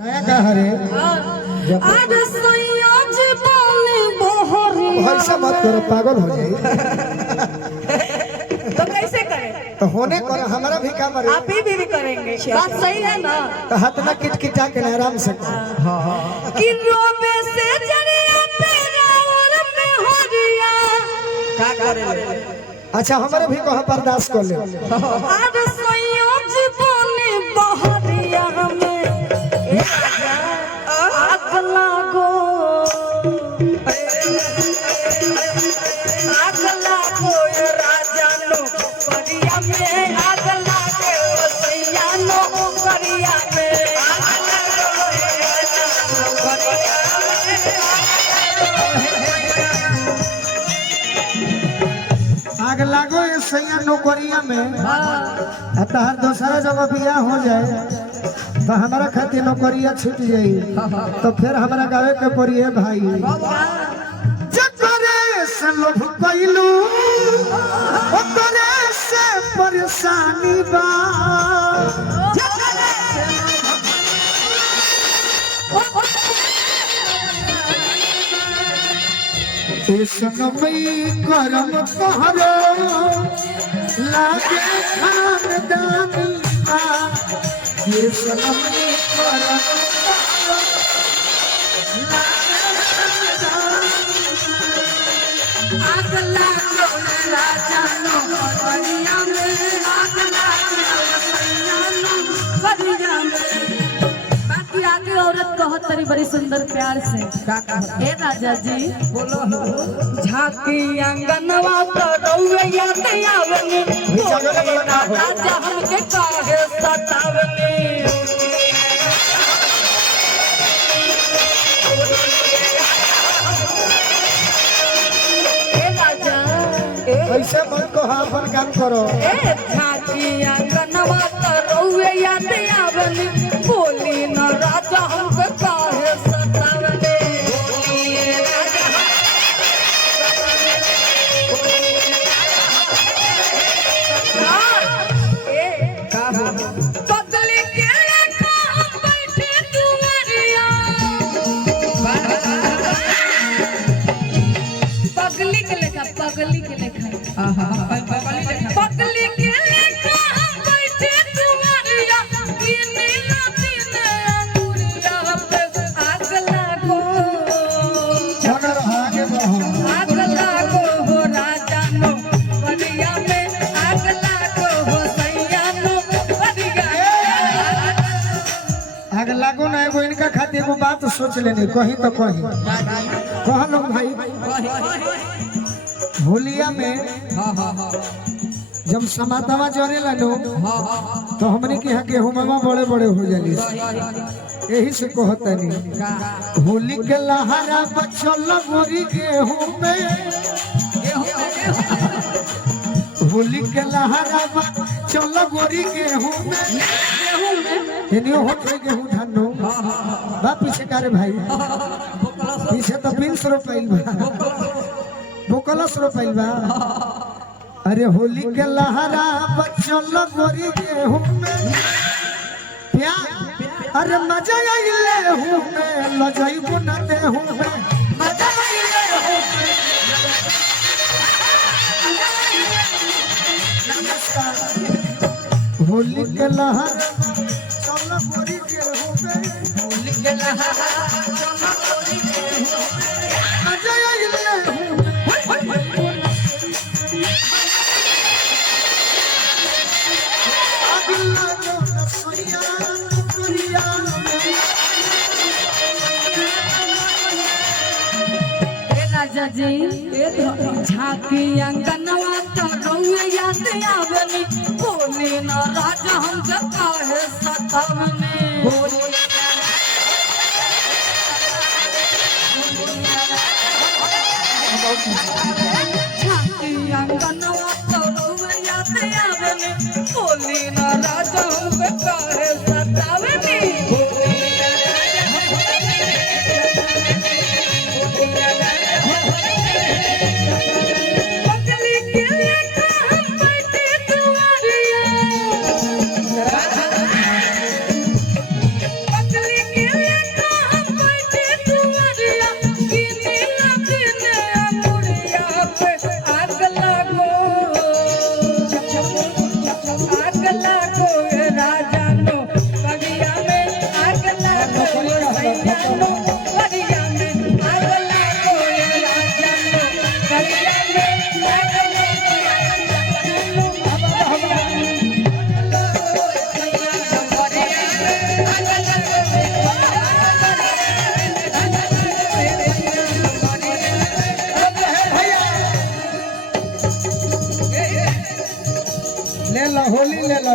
हरे आज सयाज बोले बोहरे ऐसा मत करो, पागल हो जाए। तो कैसे करें? तो होने को हमारा भी काम है, आप ही भी करेंगे। बात सही है ना? तो हाथ में किटकिटा के आराम से कि रोबे से जरिया पे रावण में हरिया क्या करे? अच्छा हमारे भी कहा बर्दाश्त कर ले। आज सयाज बोले बोहरिया हमें आग लागो ये राजा नो करिया में आग लागो सैया नो करिया में आग लागो ये सैया नौकरिया में। हर दूसरा जगह बियाह हो जाए तो हमारा खातिर नौकरिया छूट जाई, तो फिर हमारा गावे के पड़िए भाई। जकरे से लोभ कइलू ओकरे से परेशानी बा। करम कहरो लागे खानदानी बा। ये सनमई करम कहरो लागे खानदानी बा। आग लागो राजा नो करिया में आग लागो सैया नो करिया में। बाकी आगे औरत कहत तरी बड़ी सुंदर प्यार से ए राजा जी बोलो झाकी आंगनवा तो रउया ते आवनी राजा हमके काहे सतावनी। ए राजा ऐसे मत को अपन काम करो। ए झाकी आंगनवा तो रउया ते आवनी बोली न राजा हमके काहे सतावनी। पगली के लेखा हम बैठे दुआरिया पगली के लेखा पगली के लेखा पगली के लेखा हम बैठे दुआरिया गिनी नदी में अंगूरिया पे आग लागो अगर आगे बढ़ो आग लागो हो राजा नो करिया में आग लागो हो सैया नो करिया। आग लागो ना एगो इनका खातिर एगो बात सोच लेनी, कहीं तो कहीं कह लो भाई। होलिया में जब समातवा जरे लो तो हमने के यहाँ गेहूं बड़े बड़े हो जाली, यही से कहतनी होली के लहरा बचल गोरी गेहूं में। होली के लहरा बचल गोरी गेहूं में। इनियो होत है गेहूं धानो बा पीछे करे भाई, पीछे तो 20 रुपए बा, बोकलस रुपए बा। अरे होली के लहरा बचल गोरी गेहूं में प्यार। अरे मजा आइले हूं में लजइबो न देहूं में मजा आइले हूं में। होली के लहरा चल गोरी गेहूं में। होली के लहरा चलो होली के मजा आइले हूं में। अगला जो नसैया नौकरिया में। राजा जी झाकी अंगनवा तो रउया ते आवनी बोली न राजा हमके काहे सतावनी। झाकी अंगनवा तो रउया ते आवनी बोली न राजा हमके काहे सतावनी। पगली के लेखा हम बैठे दुआरिया पगली लागो राजा नो करिया में आग लागो सैया नो करिया में आग लागो राजा नो करिया में आग ले लो होली ले लो